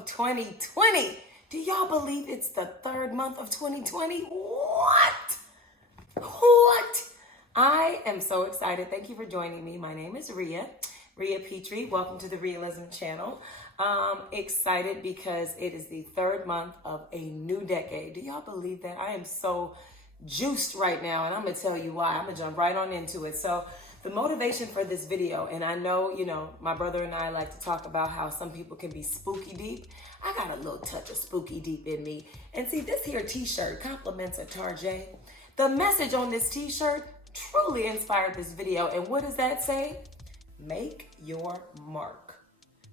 of 2020. Do y'all believe it's the third month of 2020? What? I am so excited. Thank you for joining me. My name is Rhea Petrie. Welcome to the Rhealism channel. Excited because it is the third month of a new decade. Do y'all believe that? I am so juiced right now, and I'm gonna tell you why. I'm gonna jump right on into it. So the motivation for this video, and I know, my brother and I like to talk about how some people can be spooky deep. I got a little touch of spooky deep in me. And see, this here t-shirt compliments a Tarjay. The message on this t-shirt truly inspired this video. And what does that say? Make your mark.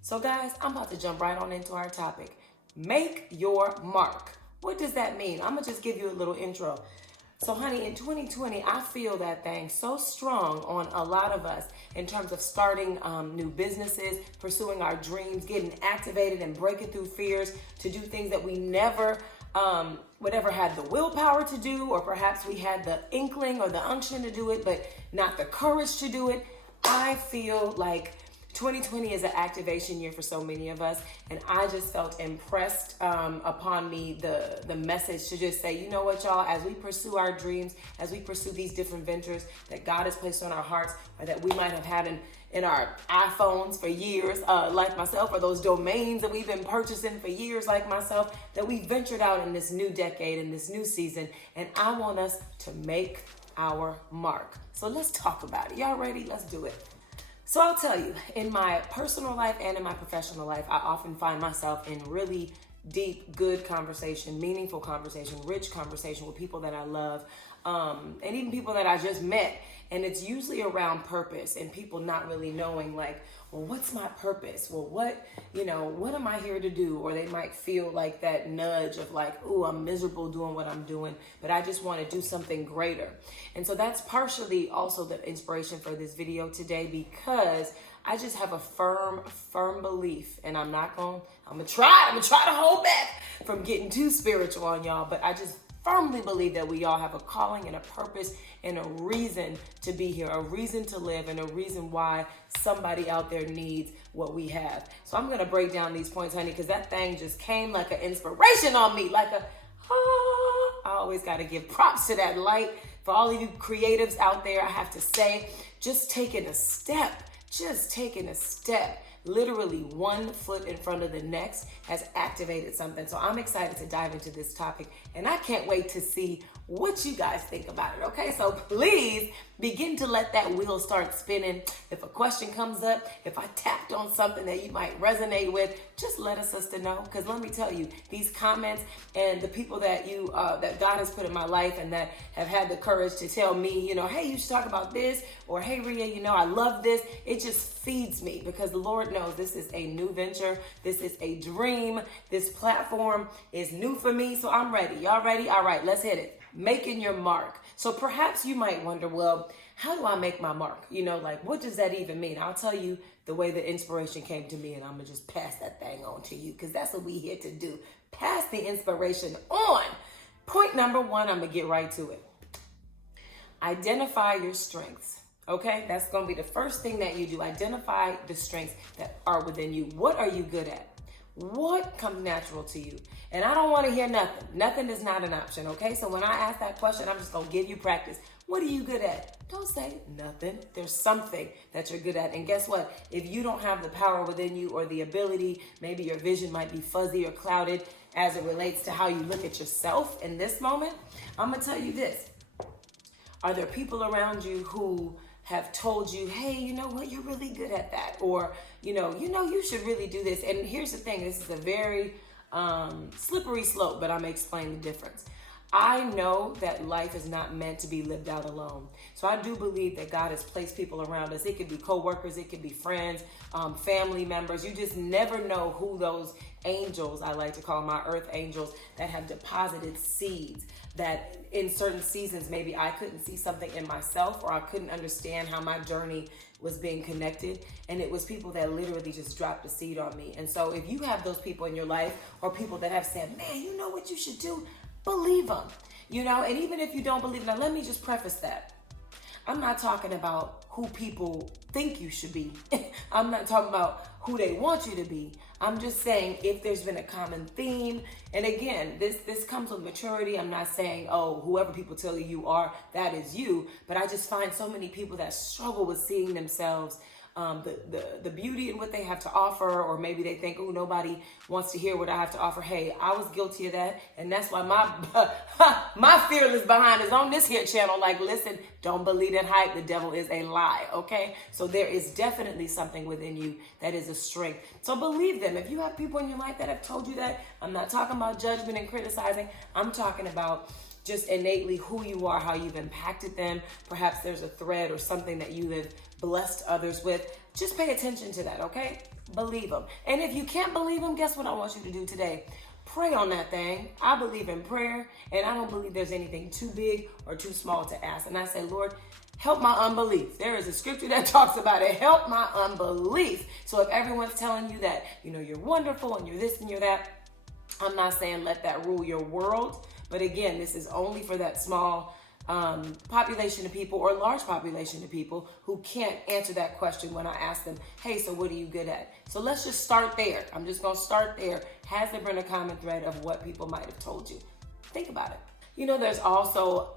So guys, I'm about to jump right on into our topic. Make your mark. What does that mean? I'm gonna just give you a little intro. So honey, in 2020, I feel that thing so strong on a lot of us in terms of starting new businesses, pursuing our dreams, getting activated and breaking through fears to do things that we never had the willpower to do, or perhaps we had the inkling or the unction to do it, but not the courage to do it. I feel like 2020 is an activation year for so many of us, and I just felt impressed upon me the message to just say, you know what, y'all, as we pursue our dreams, as we pursue these different ventures that God has placed on our hearts, or that we might have had in our iPhones for years, like myself, or those domains that we've been purchasing for years, like myself, that we ventured out in this new decade, in this new season, and I want us to make our mark. So let's talk about it. Y'all ready? Let's do it. So I'll tell you, in my personal life and in my professional life, I often find myself in really deep, good conversation, meaningful conversation, rich conversation with people that I love, and even people that I just met. And it's usually around purpose and people not really knowing, like, well, what's my purpose? Well, what am I here to do? Or they might feel like that nudge of like, ooh, I'm miserable doing what I'm doing, but I just want to do something greater. And so that's partially also the inspiration for this video today, because I just have a firm belief, and I'm gonna try to hold back from getting too spiritual on y'all, but I just firmly believe that we all have a calling and a purpose and a reason to be here, a reason to live, and a reason why somebody out there needs what we have. So I'm going to break down these points, honey, because that thing just came like an inspiration on me, like I always got to give props to that light. For all of you creatives out there, I have to say, just taking a step, literally one foot in front of the next has activated something. So I'm excited to dive into this topic, and I can't wait to see what you guys think about it, okay? So please begin to let that wheel start spinning. If a question comes up, if I tapped on something that you might resonate with, just let us know, because let me tell you, these comments and the people that that God has put in my life and that have had the courage to tell me, hey, you should talk about this, or hey, Rhea, I love this. It just feeds me, because the Lord knows this is a new venture. This is a dream. This platform is new for me, so I'm ready. Y'all ready? All right, let's hit it. Making your mark. So perhaps you might wonder, well, how do I make my mark? Like, what does that even mean? I'll tell you the way the inspiration came to me, and I'm going to just pass that thing on to you, because that's what we here to do. Pass the inspiration on. Point number one, I'm going to get right to it. Identify your strengths. Okay, that's going to be the first thing that you do. Identify the strengths that are within you. What are you good at? What comes natural to you? And I don't want to hear nothing. Nothing is not an option, okay? So when I ask that question, I'm just going to give you practice. What are you good at? Don't say nothing. There's something that you're good at. And guess what? If you don't have the power within you or the ability, maybe your vision might be fuzzy or clouded as it relates to how you look at yourself in this moment, I'm going to tell you this. Are there people around you who have told you, hey, you know what, you're really good at that, or you should really do this? And here's the thing, this is a very slippery slope, but I'm gonna explain the difference. I know that life is not meant to be lived out alone. So I do believe that God has placed people around us. It could be coworkers, it could be friends, family members. You just never know who those angels, I like to call my earth angels, that have deposited seeds that in certain seasons, maybe I couldn't see something in myself, or I couldn't understand how my journey was being connected. And it was people that literally just dropped a seed on me. And so if you have those people in your life, or people that have said, man, you know what you should do? Believe them, and even if you don't believe, now let me just preface that. I'm not talking about who people think you should be. I'm not talking about who they want you to be. I'm just saying if there's been a common theme, and again, this comes with maturity. I'm not saying, oh, whoever people tell you are, that is you. But I just find so many people that struggle with seeing themselves, the beauty in what they have to offer, or maybe they think, oh, nobody wants to hear what I have to offer. Hey, I was guilty of that, and that's why my fearless behind is on this here channel. Like, listen, don't believe that hype. The devil is a lie, okay? So there is definitely something within you that is a strength. So believe them. If you have people in your life that have told you that, I'm not talking about judgment and criticizing. I'm talking about just innately who you are, how you've impacted them. Perhaps there's a thread or something that you have blessed others with. Just pay attention to that, okay? Believe them. And if you can't believe them, guess what I want you to do today? Pray on that thing. I believe in prayer, and I don't believe there's anything too big or too small to ask. And I say, Lord, help my unbelief. There is a scripture that talks about it. Help my unbelief. So if everyone's telling you that, you're wonderful and you're this and you're that, I'm not saying let that rule your world. But again, this is only for that small population of people or large population of people who can't answer that question when I ask them, hey, so what are you good at? So let's just start there. I'm just going to start there. Has there been a common thread of what people might have told you? Think about it. There's also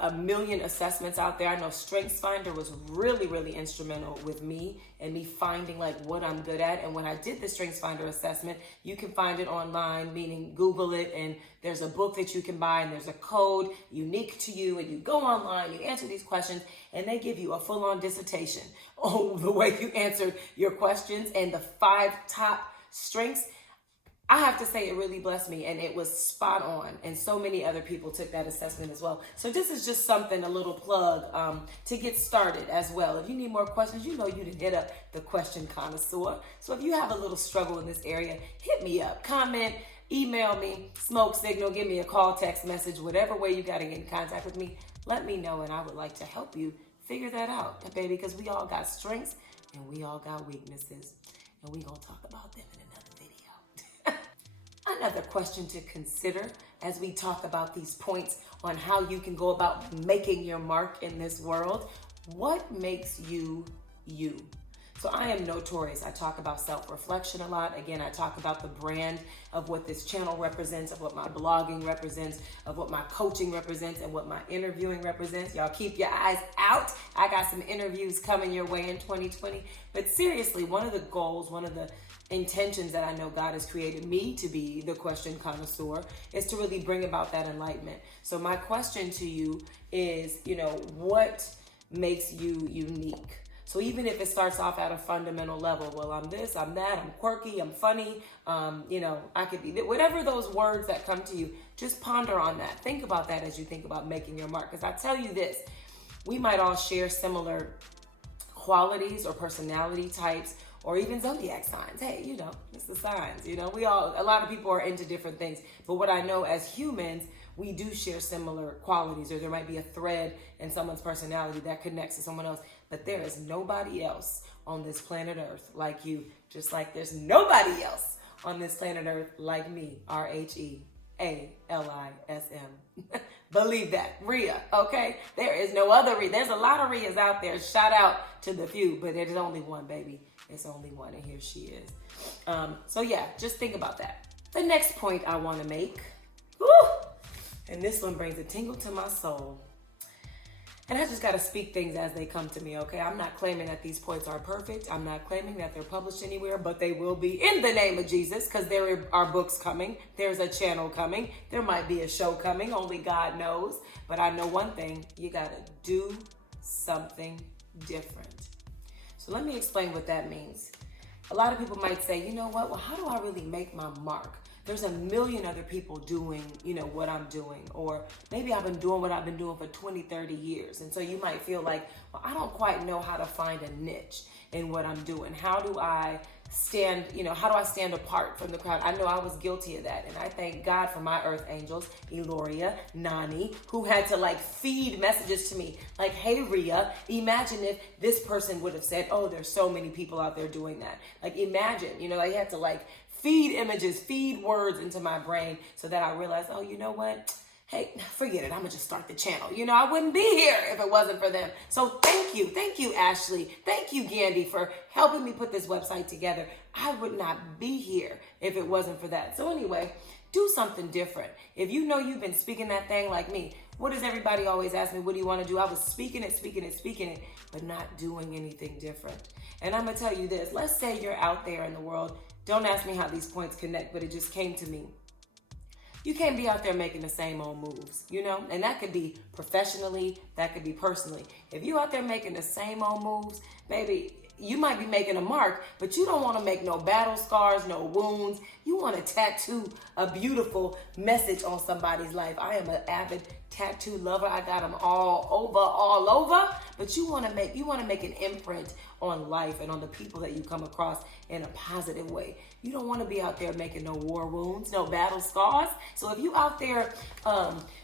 a million assessments out there. I know StrengthsFinder was really, really instrumental with me and me finding like what I'm good at. And when I did the StrengthsFinder assessment, you can find it online, meaning Google it, and there's a book that you can buy, and there's a code unique to you, and you go online, you answer these questions, and they give you a full-on dissertation on the way you answered your questions and the 5 top strengths. I have to say it really blessed me, and it was spot on, and so many other people took that assessment as well. So this is just something, a little plug to get started as well. If you need more questions, you can hit up the question connoisseur. So if you have a little struggle in this area, hit me up, comment, email me, smoke signal, give me a call, text message, whatever way you got to get in contact with me, let me know, and I would like to help you figure that out, baby, because we all got strengths and we all got weaknesses, and we gonna talk about them in another video. Another question to consider as we talk about these points on how you can go about making your mark in this world. What makes you you? So I am notorious. I talk about self-reflection a lot. Again, I talk about the brand of what this channel represents, of what my blogging represents, of what my coaching represents, and what my interviewing represents. Y'all keep your eyes out. I got some interviews coming your way in 2020. But seriously, one of the goals, one of the intentions that I know God has created me to be, the question connoisseur, is to really bring about that enlightenment. So my question to you is, what makes you unique? So even if it starts off at a fundamental level, well, I'm this, I'm that, I'm quirky, I'm funny, I could be, whatever those words that come to you, just ponder on that. Think about that as you think about making your mark. Because I tell you this, we might all share similar qualities or personality types, or even zodiac signs. Hey, it's the signs. A lot of people are into different things. But what I know as humans, we do share similar qualities, or there might be a thread in someone's personality that connects to someone else. But there is nobody else on this planet Earth like you, just like there's nobody else on this planet Earth like me, Rhealism. Believe that, Rhea, okay? There is no other Rhea. There's a lot of Rheas out there. Shout out to the few, but there's only one, baby. It's only one, and here she is. So yeah, just think about that. The next point I want to make, and this one brings a tingle to my soul. And I just got to speak things as they come to me, okay? I'm not claiming that these points are perfect. I'm not claiming that they're published anywhere, but they will be in the name of Jesus, because there are books coming. There's a channel coming. There might be a show coming. Only God knows. But I know one thing. You got to do something different. So let me explain what that means. A lot of people might say, you know what? Well, how do I really make my mark? There's a million other people doing, what I'm doing, or maybe I've been doing what I've been doing for 20, 30 years. And so you might feel like, well, I don't quite know how to find a niche in what I'm doing. How do I stand apart from the crowd? I know I was guilty of that. And I thank God for my earth angels, Eloria, Nani, who had to feed messages to me. Like, hey, Rhea, imagine if this person would have said, oh, there's so many people out there doing that. Imagine, I had to feed images, feed words into my brain so that I realized, oh, you know what? hey, forget it. I'm going to just start the channel. I wouldn't be here if it wasn't for them. So thank you. Thank you, Ashley. Thank you, Gandhi, for helping me put this website together. I would not be here if it wasn't for that. So anyway, do something different. If you know you've been speaking that thing like me, what does everybody always ask me? What do you want to do? I was speaking it, but not doing anything different. And I'm going to tell you this. Let's say you're out there in the world. Don't ask me how these points connect, but it just came to me. You can't be out there making the same old moves, and that could be professionally, that could be personally. If you're out there making the same old moves, baby, you might be making a mark, but you don't want to make no battle scars, no wounds. You want to tattoo a beautiful message on somebody's life. I am an avid tattoo lover. I got them all over. But you want to make an imprint on life and on the people that you come across in a positive way. You don't want to be out there making no war wounds, no battle scars. So if you out there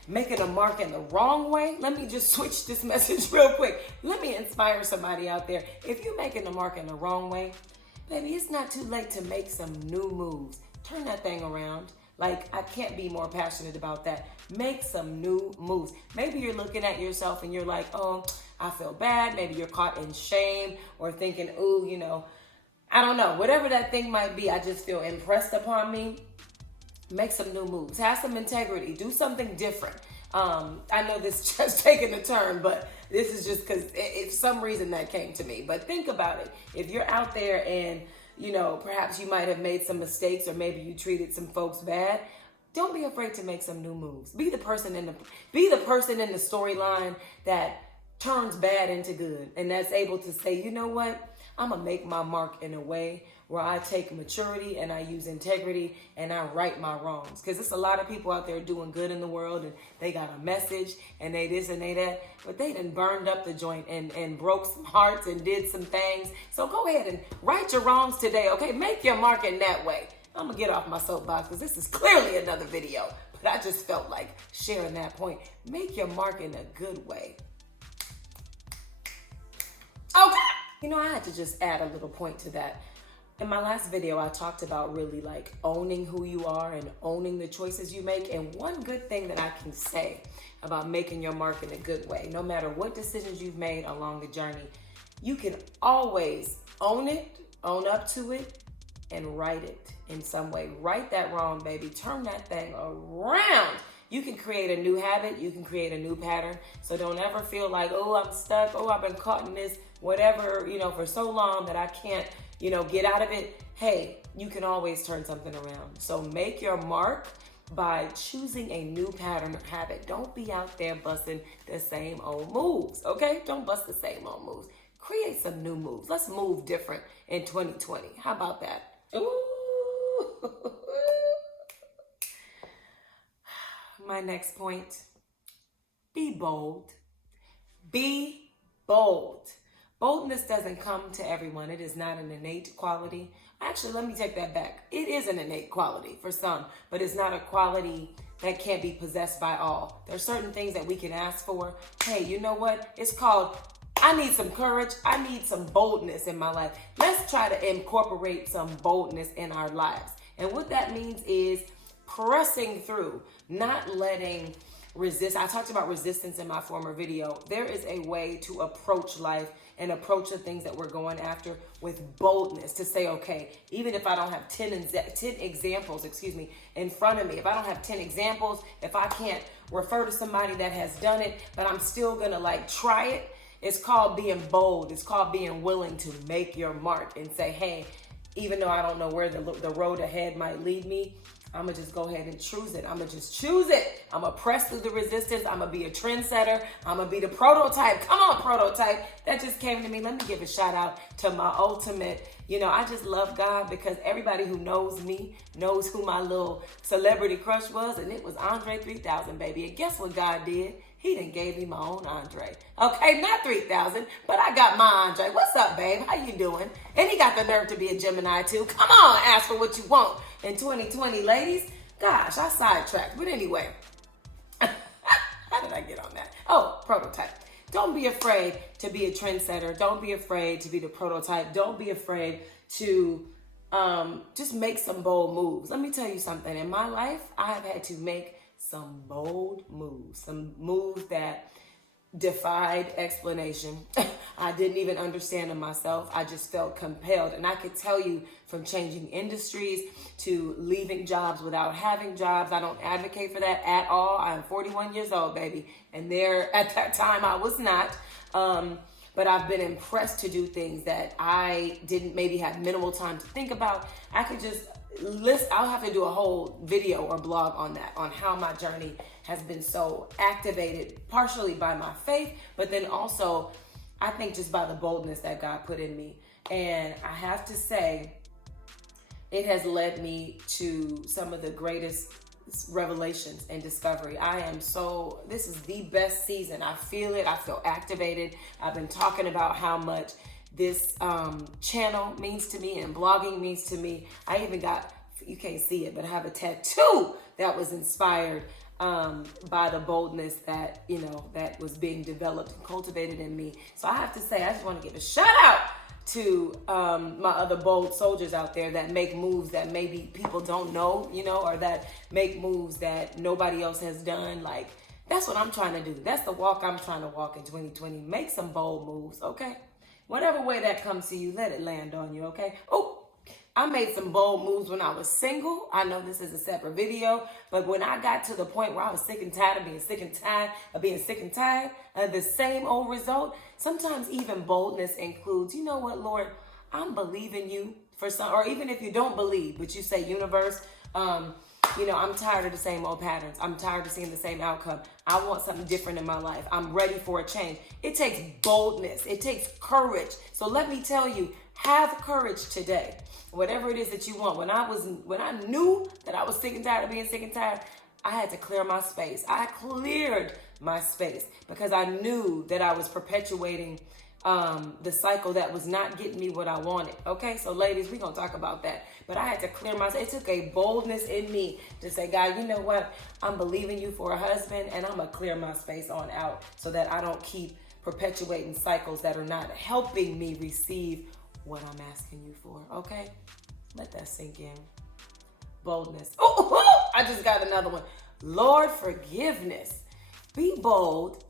making a mark in the wrong way, let me just switch this message real quick. Let me inspire somebody out there. If you're making a mark in the wrong way, baby, it's not too late to make some new moves. Turn that thing around. Like, I can't be more passionate about that. Make some new moves. Maybe you're looking at yourself and you're like, oh, I feel bad. Maybe you're caught in shame or thinking, ooh, I don't know. Whatever that thing might be, I just feel impressed upon me. Make some new moves. Have some integrity. Do something different. I know this just taking a turn, but this is just because it's some reason that came to me. But think about it. If you're out there and perhaps you might have made some mistakes or maybe you treated some folks bad. Don't be afraid to make some new moves. Be the person in the storyline that turns bad into good and that's able to say, you know what? I'm going to make my mark in a way where I take maturity and I use integrity and I right my wrongs. Because there's a lot of people out there doing good in the world and they got a message and they this and they that, but they done burned up the joint and broke some hearts and did some things. So go ahead and right your wrongs today, okay? Make your mark in that way. I'm going to get off my soapbox because this is clearly another video, but I just felt like sharing that point. Make your mark in a good way. Okay. I had to just add a little point to that. In my last video, I talked about really like owning who you are and owning the choices you make. And one good thing that I can say about making your mark in a good way, no matter what decisions you've made along the journey, you can always own it, own up to it, and right it in some way. Right that wrong, baby. Turn that thing around. You can create a new habit. You can create a new pattern. So don't ever feel like, oh, I'm stuck. Oh, I've been caught in this, whatever, for so long that I can't, get out of it. Hey, you can always turn something around. So make your mark by choosing a new pattern or habit. Don't be out there busting the same old moves, okay? Don't bust the same old moves. Create some new moves. Let's move different in 2020. How about that? Ooh. My next point, be bold. Be bold. Boldness doesn't come to everyone. It is not an innate quality. Actually, let me take that back. It is an innate quality for some, but it's not a quality that can't be possessed by all. There are certain things that we can ask for. Hey, you know what? It's called, I need some courage. I need some boldness in my life. Let's try to incorporate some boldness in our lives. And what that means is pressing through, not letting resist. I talked about resistance in my former video. There is a way to approach life and approach the things that we're going after with boldness to say, okay, even if I don't have 10 examples, in front of me, if I don't have 10 examples, if I can't refer to somebody that has done it, but I'm still gonna try it. It's called being bold. It's called being willing to make your mark and say, hey, even though I don't know where the road ahead might lead me, I'm going to just go ahead and choose it. I'm going to just choose it. I'm going to press through the resistance. I'm going to be a trendsetter. I'm going to be the prototype. Come on, prototype. That just came to me. Let me give a shout out to my ultimate. I just love God because everybody who knows me knows who my little celebrity crush was. And it was Andre 3000, baby. And guess what God did? He done gave me my own Andre. Okay, not 3,000, but I got my Andre. What's up, babe? How you doing? And he got the nerve to be a Gemini too. Come on, ask for what you want in 2020, ladies. Gosh, I sidetracked. But anyway, how did I get on that? Oh, prototype. Don't be afraid to be a trendsetter. Don't be afraid to be the prototype. Don't be afraid to just make some bold moves. Let me tell you something. In my life, I have had to make some bold moves, some moves that defied explanation. I didn't even understand them myself. I just felt compelled. And I could tell you, from changing industries to leaving jobs without having jobs, I don't advocate for that at all. I'm 41 years old, baby. And there, at that time, I was not. But I've been impressed to do things that I didn't maybe have minimal time to think about. I could just I'll have to do a whole video or blog on that, on how my journey has been so activated, partially by my faith, but then also, I think, just by the boldness that God put in me. And I have to say, it has led me to some of the greatest revelations and discovery. This is the best season. I feel it. I feel activated. I've been talking about how much this channel means to me and blogging means to me. I even got, you can't see it, but I have a tattoo that was inspired by the boldness that, that was being developed and cultivated in me. So I have to say, I just want to give a shout out to my other bold soldiers out there that make moves that maybe people don't know, or that make moves that nobody else has done. Like, that's what I'm trying to do. That's the walk I'm trying to walk in 2020. Make some bold moves, okay? Whatever way that comes to you, let it land on you, okay? Oh, I made some bold moves when I was single. I know this is a separate video, but when I got to the point where I was sick and tired of being sick and tired of the same old result, sometimes even boldness includes, you know what, Lord, I'm believing you for some, or even if you don't believe, but you say, universe, I'm tired of the same old patterns. I'm tired of seeing the same outcome. I want something different in my life. I'm ready for a change. It takes boldness. It takes courage. So let me tell you, have courage today. Whatever it is that you want. When I knew that I was sick and tired of being sick and tired, I had to clear my space. I cleared my space because I knew that I was perpetuating the cycle that was not getting me what I wanted. Okay, so ladies, we're gonna talk about that. But I had to clear myself. It took a boldness in me to say, God, you know what? I'm believing you for a husband, and I'm gonna clear my space on out so that I don't keep perpetuating cycles that are not helping me receive what I'm asking you for. Okay, let that sink in. Boldness. Oh, I just got another one. Lord, forgiveness. Be bold.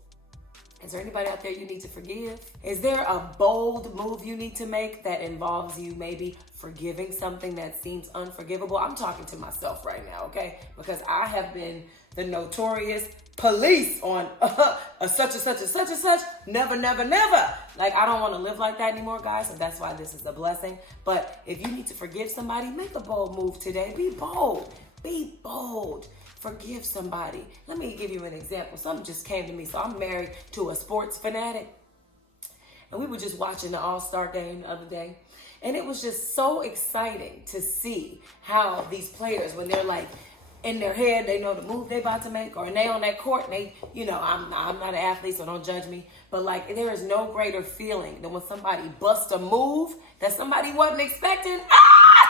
Is there anybody out there you need to forgive? Is there a bold move you need to make that involves you maybe forgiving something that seems unforgivable? I'm talking to myself right now, okay? Because I have been the notorious police on a such and such and such and such. Never, never, never. Like, I don't want to live like that anymore, guys. So that's why this is a blessing. But if you need to forgive somebody, make a bold move today. Be bold. Be bold. Forgive somebody. Let me give you an example. Something just came to me. So I'm married to a sports fanatic. And we were just watching the All-Star game the other day. And it was just so exciting to see how these players, when they're like in their head, they know the move they about to make, or they on that court, and they, I'm not an athlete, so don't judge me. But like, there is no greater feeling than when somebody busts a move that somebody wasn't expecting.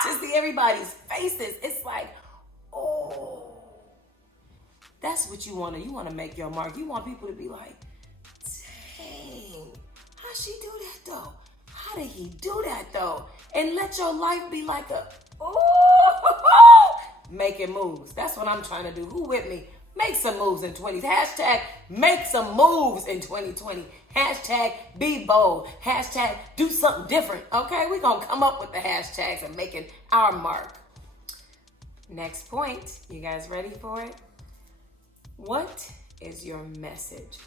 To see everybody's faces. It's like, oh. That's what you want to. You want to make your mark. You want people to be like, dang, how'd she do that though? How did he do that though? And let your life be like making moves. That's what I'm trying to do. Who with me? Make some moves in 2020. Hashtag make some moves in 2020. Hashtag be bold. Hashtag do something different. Okay, we're going to come up with the hashtags and making our mark. Next point. You guys ready for it? What is your message?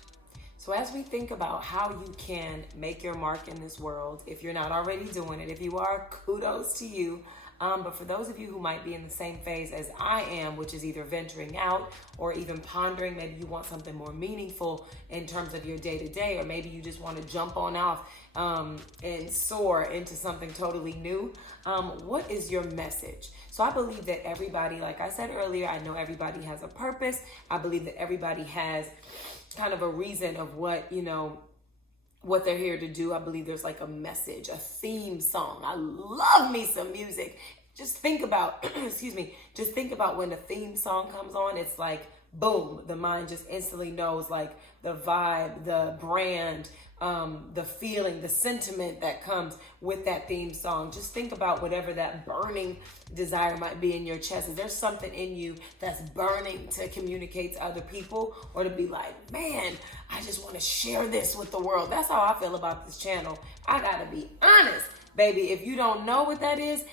So as we think about how you can make your mark in this world, if you're not already doing it, if you are, kudos to you. But for those of you who might be in the same phase as I am, which is either venturing out or even pondering, maybe you want something more meaningful in terms of your day-to-day, or maybe you just want to jump on off and soar into something totally new. What is your message? So I believe that everybody, like I said earlier, I know everybody has a purpose. I believe that everybody has kind of a reason of what they're here to do. I believe there's like a message, a theme song. I love me some music. Just think about, just think about when the theme song comes on, it's like, boom, the mind just instantly knows like the vibe, the brand, the feeling, the sentiment that comes with that theme song. Just think about whatever that burning desire might be in your chest. Is there something in you that's burning to communicate to other people, or to be like, man, I just want to share this with the world? That's how I feel about this channel. I gotta be honest, baby. If you don't know what that is,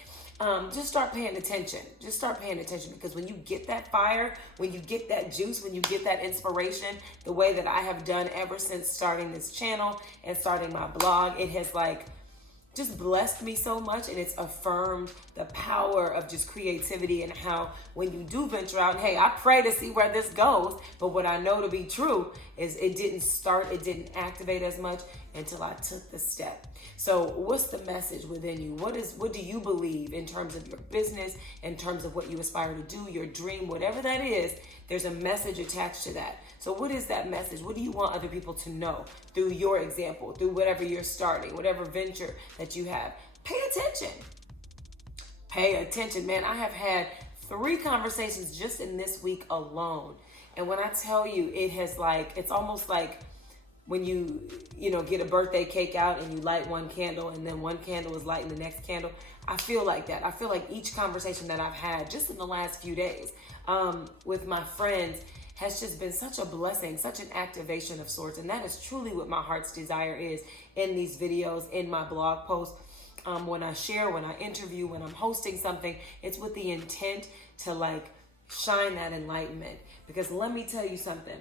just start paying attention. Just start paying attention, because when you get that fire, when you get that juice, when you get that inspiration, the way that I have done ever since starting this channel and starting my blog, it has just blessed me so much, and it's affirmed the power of just creativity, and how when you do venture out, and hey, I pray to see where this goes, but what I know to be true is it didn't activate as much until I took the step. So what's the message within you? What do you believe in terms of your business, in terms of what you aspire to do, your dream, whatever that is? There's a message attached to that. So what is that message? What do you want other people to know through your example, through whatever you're starting, whatever venture that you have? Pay attention. Pay attention, man. I have had 3 conversations just in this week alone. And when I tell you, it's almost like when you get a birthday cake out and you light one candle, and then one candle is lighting the next candle. I feel like that. I feel like each conversation that I've had just in the last few days with my friends has just been such a blessing, such an activation of sorts. And that is truly what my heart's desire is in these videos, in my blog posts. When I share, when I interview, when I'm hosting something, it's with the intent to shine that enlightenment. Because let me tell you something.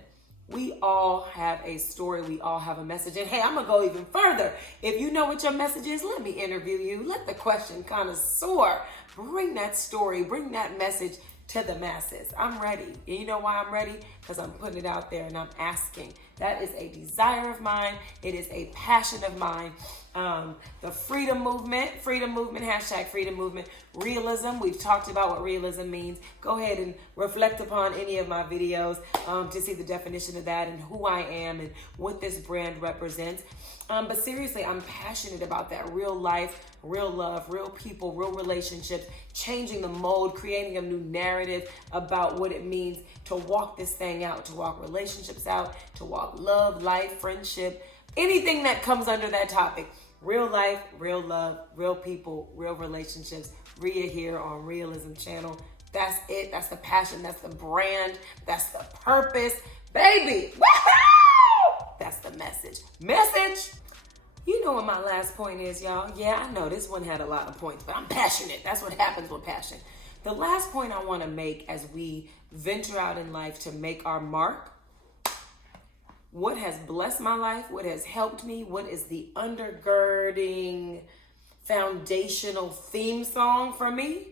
We all have a story. We all have a message. And hey, I'm going to go even further. If you know what your message is, let me interview you. Let the question kind of soar. Bring that story. Bring that message to the masses. I'm ready. And you know why I'm ready? Because I'm putting it out there and I'm asking. That is a desire of mine. It is a passion of mine. The freedom movement, hashtag freedom movement, Rhealism. We've talked about what realism means. Go ahead and reflect upon any of my videos to see the definition of that and who I am and what this brand represents. But seriously, I'm passionate about that. Real life, real love, real people, real relationships, changing the mold, creating a new narrative about what it means to walk this thing out, to walk relationships out, to walk love, life, friendship, anything that comes under that topic. Real life, real love, real people, real relationships. Rhea here on Rhealism channel. That's it. That's the passion. That's the brand. That's the purpose. Baby, woohoo! That's the message. Message! You know what my last point is, y'all? Yeah, I know this one had a lot of points, but I'm passionate. That's what happens with passion. The last point I want to make as we venture out in life to make our mark, what has blessed my life, what has helped me, what is the undergirding foundational theme song for me?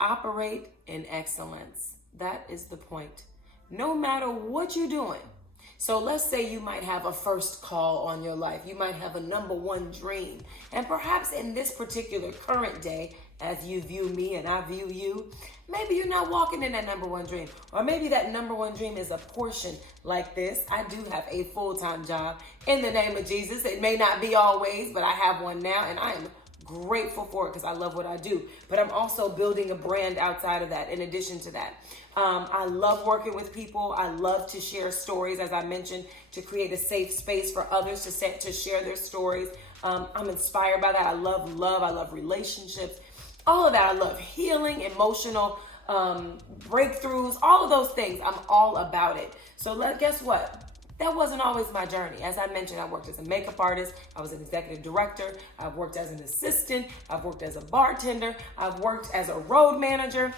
Operate in excellence. That is the point. No matter what you're doing. So let's say you might have a first call on your life. You might have a number one dream. And perhaps in this particular current day, as you view me and I view you, maybe you're not walking in that number one dream. Or maybe that number one dream is a portion like this. I do have a full-time job in the name of Jesus. It may not be always, but I have one now, and I am grateful for it because I love what I do. But I'm also building a brand outside of that, in addition to that. I love working with people. I love to share stories, as I mentioned, to create a safe space for others to share their stories. I'm inspired by that. I love love. I love relationships. All of that. I love healing, emotional breakthroughs, all of those things. I'm all about it. So guess what? That wasn't always my journey. As I mentioned, I worked as a makeup artist. I was an executive director. I've worked as an assistant. I've worked as a bartender. I've worked as a road manager,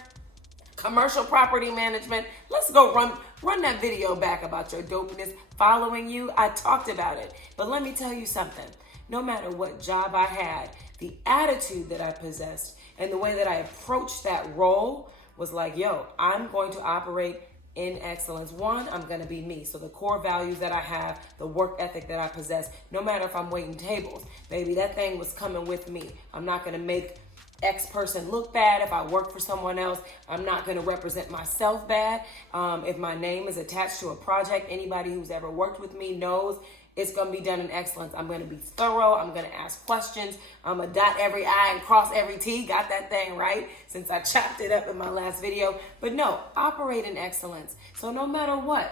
commercial property management. Let's go run that video back about your dopeness following you. I talked about it. But let me tell you something. No matter what job I had, the attitude that I possessed and the way that I approached that role was like, yo, I'm going to operate in excellence. One, I'm going to be me. So the core values that I have, the work ethic that I possess, no matter if I'm waiting tables, baby, that thing was coming with me. I'm not going to make X person look bad. If I work for someone else, I'm not going to represent myself bad. If my name is attached to a project, anybody who's ever worked with me knows it's going to be done in excellence. I'm going to be thorough. I'm going to ask questions. I'm going to dot every I and cross every T. Got that thing right since I chopped it up in my last video. But no, operate in excellence. So no matter what,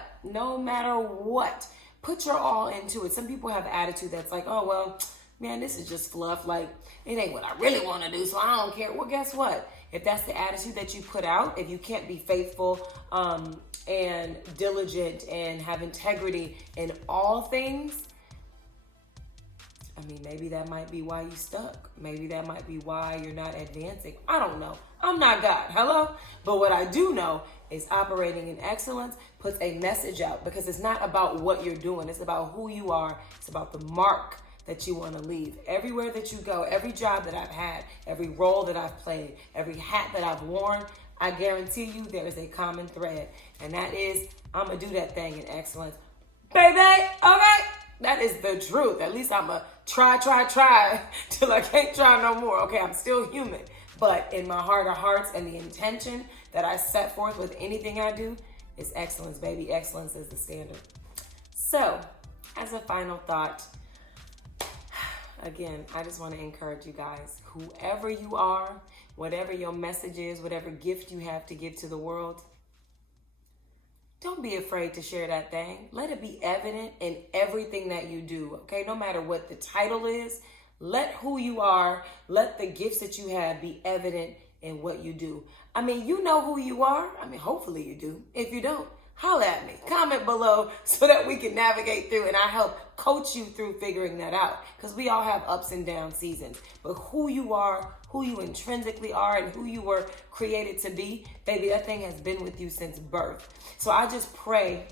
put your all into it. Some people have attitude that's like, oh, well, man, this is just fluff. Like, it ain't what I really want to do, so I don't care. Well, guess what? If that's the attitude that you put out, if you can't be faithful and diligent and have integrity in all things, I mean, maybe that might be why you stuck. Maybe that might be why you're not advancing. I don't know. I'm not God. Hello? But what I do know is operating in excellence puts a message out, because it's not about what you're doing. It's about who you are. It's about the mark that you want to leave. Everywhere that you go, every job that I've had, every role that I've played, every hat that I've worn, I guarantee you there is a common thread. And that is, I'm going to do that thing in excellence. Baby, okay? That is the truth. At least I'm going to try till I can't try no more. Okay, I'm still human. But in my heart of hearts and the intention that I set forth with anything I do is excellence, baby. Excellence is the standard. So, as a final thought, again, I just want to encourage you guys, whoever you are, whatever your message is, whatever gift you have to give to the world, don't be afraid to share that thing. Let it be evident in everything that you do, okay? No matter what the title is, let who you are, let the gifts that you have be evident in what you do. I mean, you know who you are. I mean, hopefully you do. If you don't, holler at me. Comment below so that we can navigate through and I help coach you through figuring that out, because we all have ups and down seasons. But who you are, who you intrinsically are, and who you were created to be, baby, that thing has been with you since birth. So I just pray,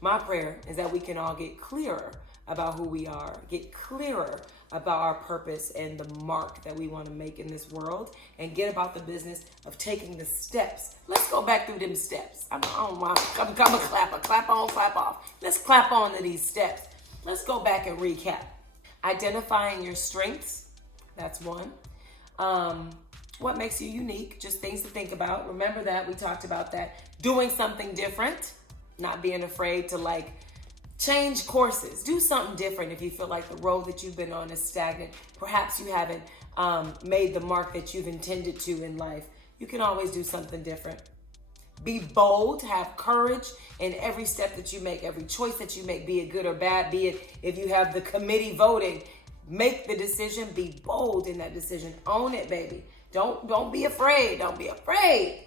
my prayer is that we can all get clearer about who we are, get clearer about our purpose and the mark that we want to make in this world, and get about the business of taking the steps. Let's go back through them steps. I'm a clapper. Clap on, clap off. Let's clap on to these steps. Let's go back and recap. Identifying your strengths. That's one. What makes you unique? Just things to think about. Remember that. We talked about that. Doing something different. Not being afraid to change courses. Do something different if you feel like the road that you've been on is stagnant. Perhaps you haven't made the mark that you've intended to in life. You can always do something different. Be bold, have courage in every step that you make, every choice that you make, be it good or bad, be it if you have the committee voting, make the decision, be bold in that decision. Own it, baby. Don't be afraid. Don't be afraid.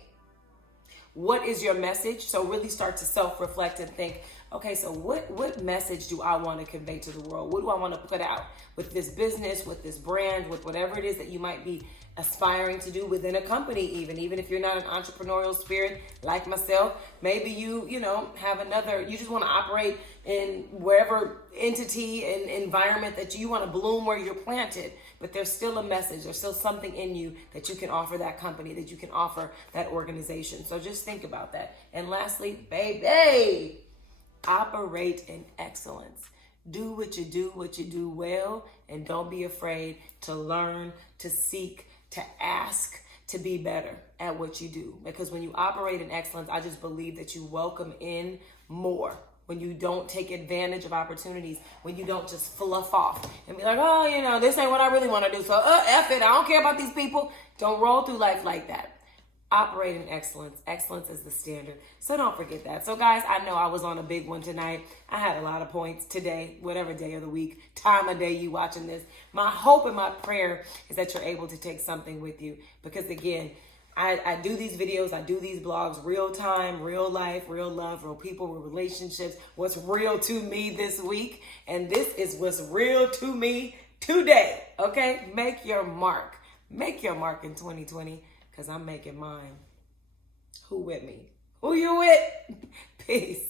What is your message? So really start to self-reflect and think, okay, so what message do I want to convey to the world? What do I want to put out with this business, with this brand, with whatever it is that you might be aspiring to do within a company, even if you're not an entrepreneurial spirit like myself, maybe you have you just want to operate in wherever entity and environment that you want to bloom where you're planted, but there's still a message, there's still something in you that you can offer that company, that you can offer that organization. So just think about that. And lastly, baby, operate in excellence. Do what you do well, and don't be afraid to learn, to seek, to ask, to be better at what you do. Because when you operate in excellence, I just believe that you welcome in more. When you don't take advantage of opportunities, when you don't just fluff off and be like, oh, this ain't what I really want to do, so F it, I don't care about these people. Don't roll through life like that. Operate in excellence. Excellence is the standard. So don't forget that. So guys, I know I was on a big one tonight. I had a lot of points today, whatever day of the week, time of day you watching this. My hope and my prayer is that you're able to take something with you. Because again, I do these videos, I do these blogs, real time, real life, real love, real people, real relationships, what's real to me this week. And this is what's real to me today. Okay? Make your mark. Make your mark in 2020. Because I'm making mine. Who with me? Who you with? Peace.